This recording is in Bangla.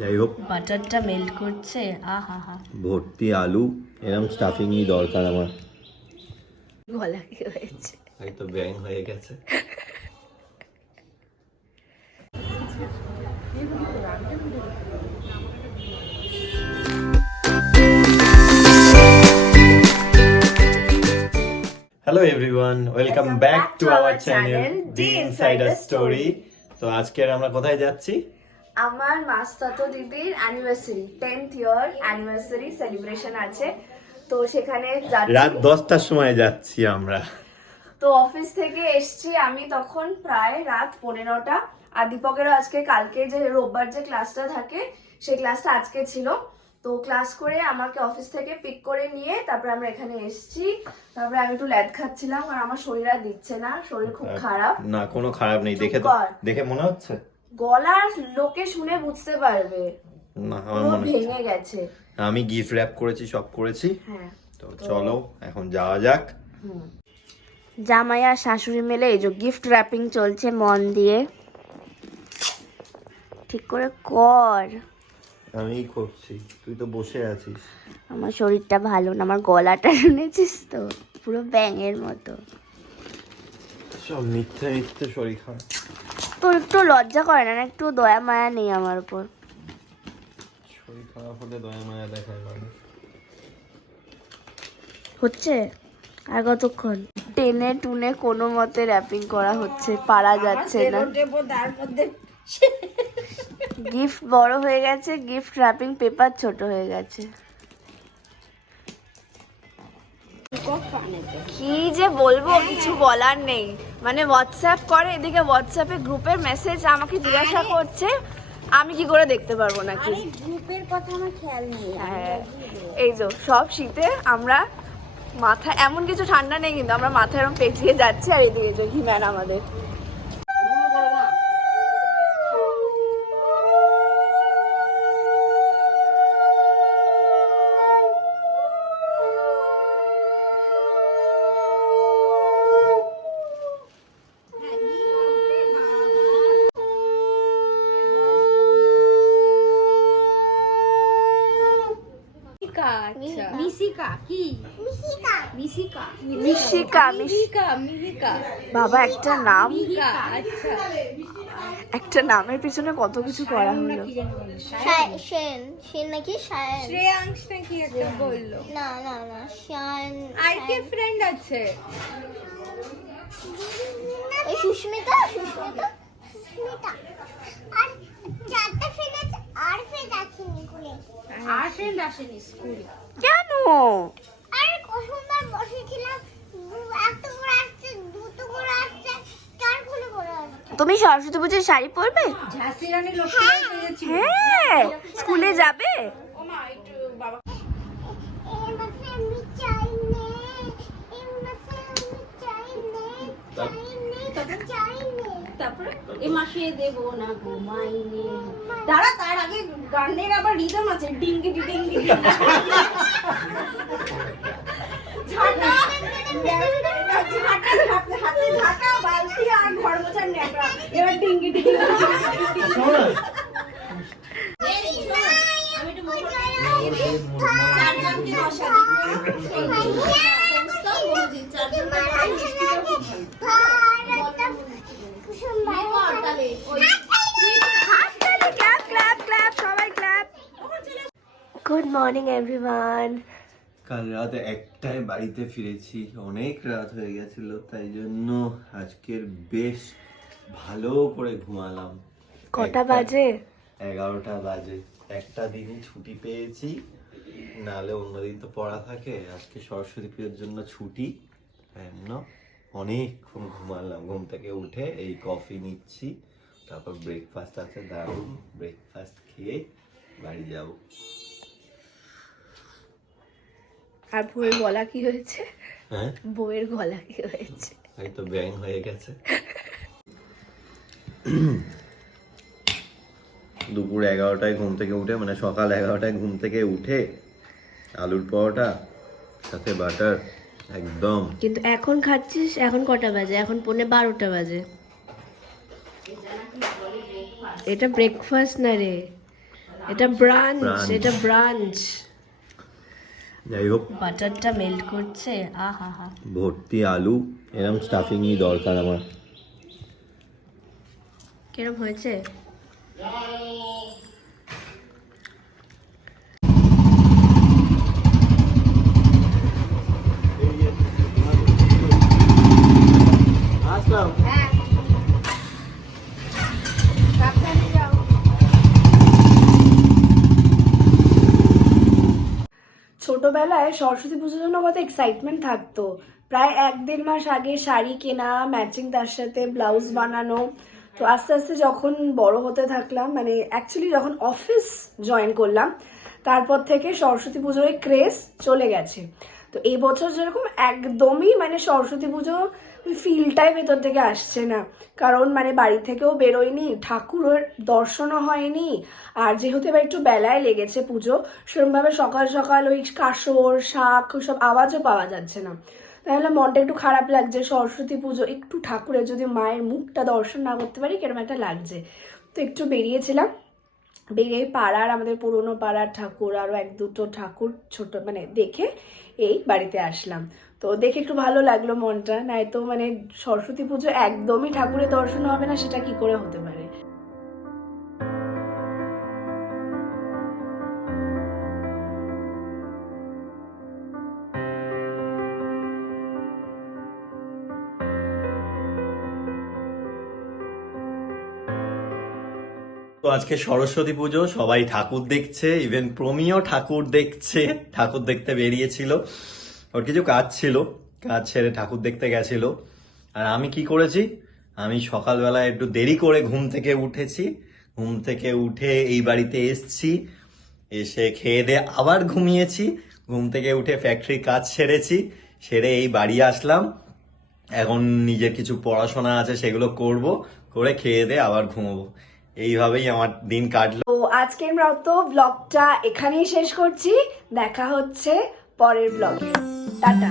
যাই হোক, বাটারটা মেল্ট করছে, আহা হা। ভর্তি আলু, এরকম স্টাফিংই দরকার আমার। গলা কি হয়েছে? এই তো ব্যাং হয়ে গেছে। Hello everyone, welcome back to our channel the insider story. তো আজকের আমরা কোথায় যাচ্ছি? আমার মাস্তাতো দিদির অ্যানিভার্সারি, 10th ইয়ার অ্যানিভার্সারি সেলিব্রেশন আছে, তো সেখানে যাচ্ছি। রাত 10টার সময় যাচ্ছি আমরা। তো অফিস থেকে এসছি আমি তখন প্রায় রাত 15টা। আর দীপকেরও আজকে কালকে যে রোববার যে ক্লাসটা থাকে সেই ক্লাসটা আজকে ছিল। তো ক্লাস করে আমাকে অফিস থেকে পিক করে নিয়ে তারপরে আমরা এখানে এসেছি। তারপরে আমি একটু ল্যাদ খাচ্ছিলাম আর আমার শরীর আর দিচ্ছে না, শরীর খুব খারাপ। না, কোনো খারাপ নেই, দেখে তো দেখে মনে হচ্ছে। গলার লোকে শুনে বুঝতে পারবে, না আমার পুরো মনে ভেঙে গেছে। আমি গিফট র‍্যাপ করেছি, সব করেছি। হ্যাঁ, তো চলো এখন যাওয়া যাক। জামাই আর শাশুড়ি মিলে এই যে গিফট র্যাপিং চলছে, মন দিয়ে ঠিক করে কর। আমি করছি, তুই তো বসে আছিস। আমার শরীরটা ভালো না, আমার গলাটা শুনেছিস তো, পুরো ব্যাঙের মতো। সব মিথ্যে মিথ্যে শরীর খারাপ। তোর একটু লজ্জা করে না, একটু দয়া মায়া নেই আমার উপর? শরীর খারাপ হলে দয়া মায়া দেখায় মানুষ। হচ্ছে আর কতক্ষণ? টেনে টুনে কোনো মতে র্যাপিং করা হচ্ছে, পারা যাচ্ছে না। গিফট বড় হয়ে গেছে, গিফট র্যাপিং পেপার ছোট হয়ে গেছে। কি যে বলবো, কিছু বলার নেই। মানে হোয়াটসঅ্যাপ করে, এদিকে হোয়াটসঅ্যাপে গ্রুপের মেসেজ আমাকে জিজ্ঞাসা করছে, আমি কি করে দেখতে পারবো নাকি? গ্রুপের কথা আমার খেয়াল নেই। হ্যাঁ, এই যে সব শীতে আমরা মাথা, এমন কিছু ঠান্ডা নেই কিন্তু আমরা মাথায় এরকম পেঁচিয়ে যাচ্ছি। আর এদিকে যে হিম্যান আমাদের বাবা, একটা নাম, একটা নামের পিছনে কত কিছু করা হলো। সেন নাকি শ্রেয়াংশ নাকি একটা বললো। না না না শান। আর কে ফ্রেন্ড আছে? ওই সুস্মিতা আর চারটা ফ্রেন্ড আছে, আর ফ্রেন্ড আছে নিকুলে। আর ফ্রেন্ড আসেনি স্কুলে কেন? আর কতবার বসেছিলাম, একটা করে আসছে, দুটো করে আসছে, চার করে আসছে। তুমি সরস্বতী পুজোর শাড়ি পরবে? ঝাঁসি রানী লক্ষ্মী পেয়েছি। হ্যাঁ, স্কুলে যাবে? ও মা একটু বাবা এই মাসে আমি চাই নে, এই মাসে আমি চাই নে, চাই নে। তারপরে এই মাসে দেব না ঘুমাইনি। দাঁড়া, তার আগে গানের আবার রিদম আছে, ডিঙ্গি ডিঙ্গি ঝাঁটা হাতে ঝাঁটা, বালতি আর ঘর মোছার ন্যাকড়া। এবার ডিঙ্গি ডিঙ্গি চারজনকে বসা গুড মর্নিং এভরিওয়ান। কাল রাত 1টায় বাড়িতে ফিরেছি, অনেক রাত হয়ে গেছিল, তাই জন্য আজকের বেশ ভালো করে ঘুমালাম। কটা বাজে? 11টা বাজে। একটা দিনই ছুটি পেয়েছি, নাহলে অন্যদিন তো পড়া থাকে। আজকে সরস্বতী পুজোর জন্য ছুটি, অনেকক্ষণ ঘুমালাম। ঘুম থেকে উঠে এই কফি নিচ্ছি, তারপর ব্রেকফাস্ট আছে, দারুণ ব্রেকফাস্ট খেয়ে বাড়ি যাব। আর বউয়ের গলা কি হয়েছে? হ্যাঁ, বউয়ের গলা কি হয়েছে? এই তো ব্যাং হয়ে গেছে। দুপুর 11টায় ঘুম থেকে উঠে, মানে সকাল 11টায় ঘুম থেকে উঠে আলুর পরোটা সাথে বাটার, একদম। কিন্তু এখন খাচ্ছিস, এখন কটা বাজে? এখন 12:15 বাজে। এটা ব্রেকফাস্ট না রে, এটা ব্রাঞ্চ, Brunch. এটা ব্রাঞ্চ। যাই হোক, বাটারটা মেল্ট করছে, আহা হা। ভর্তি আলু, এরকম স্টাফিংই দরকার আমার। কিরম হয়েছে? হ্যাঁ, সাবধানে যাও। ছোটবেলায় সরস্বতী পুজোর জন্য কত এক্সাইটমেন্ট থাকতো। প্রায় 1-1.5 মাস আগে শাড়ি কেনা, ম্যাচিং তার সাথে ব্লাউজ বানানো। তো আস্তে আস্তে যখন বড় হতে থাকলাম, মানে অ্যাকচুয়ালি যখন অফিস জয়েন করলাম, তারপর থেকে সরস্বতী পুজোর এই ক্রেজ চলে গেছে। তো এই বছর যেরকম একদমই মানে সরস্বতী পুজো ওই ফিলটাই ভেতর থেকে আসছে না, কারণ মানে বাড়ি থেকেও বেরোয়নি, ঠাকুরের দর্শনও হয়নি। আর যেহেতু এবার একটু বেলায় লেগেছে পুজো, সেরকমভাবে সকাল সকাল ওই কাসর শাক ওইসব আওয়াজও পাওয়া যাচ্ছে না। তাহলে মনটা একটু খারাপ লাগছে, সরস্বতী পুজো একটু ঠাকুরের যদি মায়ের মুখটা দর্শন না করতে পারি কেরম একটা লাগছে। তো একটু বেরিয়েছিলাম, বেরিয়ে পাড়ার আমাদের পুরনো পাড়ার ঠাকুর আরও 1-2টো ঠাকুর ছোট মানে দেখে এই বাড়িতে আসলাম। তো দেখে একটু ভালো লাগলো মনটা, নয়তো মানে সরস্বতী পুজো একদমই ঠাকুরের দর্শন হবে না, সেটা কি করে হতে পারে। তো আজকে সরস্বতী পুজো, সবাই ঠাকুর দেখছে, ইভেন প্রমিও ঠাকুর দেখছে, ঠাকুর দেখতে বেরিয়েছিল। ওর কিছু কাজ ছিল, কাজ ছেড়ে ঠাকুর দেখতে গেছিল। আর আমি কি করেছি, আমি সকালবেলায় একটু দেরি করে ঘুম থেকে উঠেছি, ঘুম থেকে উঠে এই বাড়িতে এসছি, এসে খেয়ে দিয়ে আবার ঘুমিয়েছি, ঘুম থেকে উঠে ফ্যাক্টরির কাজ সেরেছি, সেরে এই বাড়ি আসলাম। এখন নিজের কিছু পড়াশোনা আছে, সেগুলো করব, করে খেয়ে দিয়ে আবার ঘুমোবো। এইভাবেই আমার দিন কাটলো। তো আজকের মতো ব্লগটা এখানেই শেষ করছি, দেখা হচ্ছে পরের ব্লগে। টাটা।